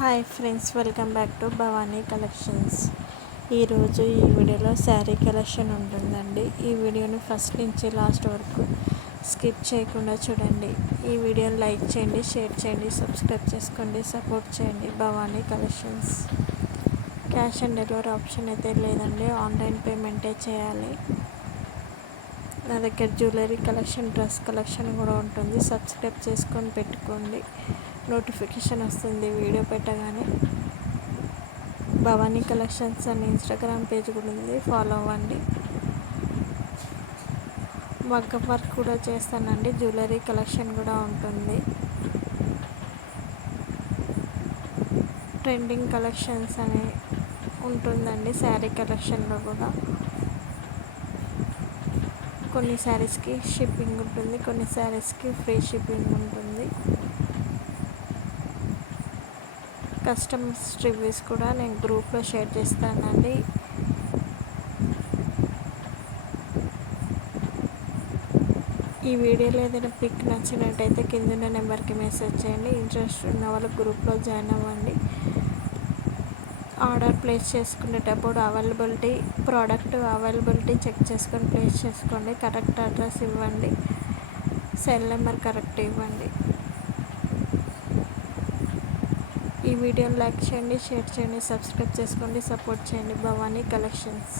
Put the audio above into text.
Hi friends, welcome back to Bhavani collections. ఈరోజు ఈ వీడియోలో శారీ కలెక్షన్ ఉంటుందండి. ఈ వీడియోని ఫస్ట్ నుంచి లాస్ట్ వరకు స్కిప్ చేయకుండా చూడండి. ఈ వీడియోని లైక్ చేయండి, షేర్ చేయండి, సబ్స్క్రైబ్ చేసుకోండి, సపోర్ట్ చేయండి. Bhavani collections. Cash on delivery option అయితే లేదండి, ఆన్లైన్ పేమెంటే చేయాలి. నా దగ్గర జ్యువెలరీ కలెక్షన్, డ్రెస్ కలెక్షన్ కూడా ఉంటుంది. సబ్స్క్రైబ్ చేసుకొని పెట్టుకోండి, నోటిఫికేషన్ వస్తుంది వీడియో పెట్టగానే. భవానీ కలెక్షన్స్ అని ఇన్స్టాగ్రామ్ పేజ్ కూడా ఉంది, ఫాలో అవ్వండి. మగ్గం వర్క్ కూడా చేస్తానండి, జ్యువెలరీ కలెక్షన్ కూడా ఉంటుంది. ట్రెండింగ్ కలెక్షన్స్ అని ఉంటుందండి శారీ కలెక్షన్లో కూడా. కొన్ని శారీస్కి షిప్పింగ్ ఉంటుంది, కొన్ని శారీస్కి ఫ్రీ షిప్పింగ్ ఉంటుంది. కస్టమర్స్ రివ్యూస్ కూడా నేను గ్రూప్లో షేర్ చేస్తానండి. ఈ వీడియోలో ఏదైనా పిక్ నచ్చినట్టయితే కింద నెంబర్కి మెసేజ్ చేయండి. ఇంట్రెస్ట్ ఉన్న వాళ్ళు గ్రూప్లో జాయిన్ అవ్వండి. ఆర్డర్ ప్లేస్ చేసుకునేటప్పుడు ప్రోడక్ట్ అవైలబిలిటీ చెక్ చేసుకొని ప్లేస్ చేసుకోండి. కరెక్ట్ అడ్రస్ ఇవ్వండి, సెల్ నెంబర్ కరెక్ట్ ఇవ్వండి. ఈ వీడియోని లైక్ చేయండి, షేర్ చేయండి, సబ్స్క్రైబ్ చేసుకోండి, సపోర్ట్ చేయండి. భవానీ కలెక్షన్స్.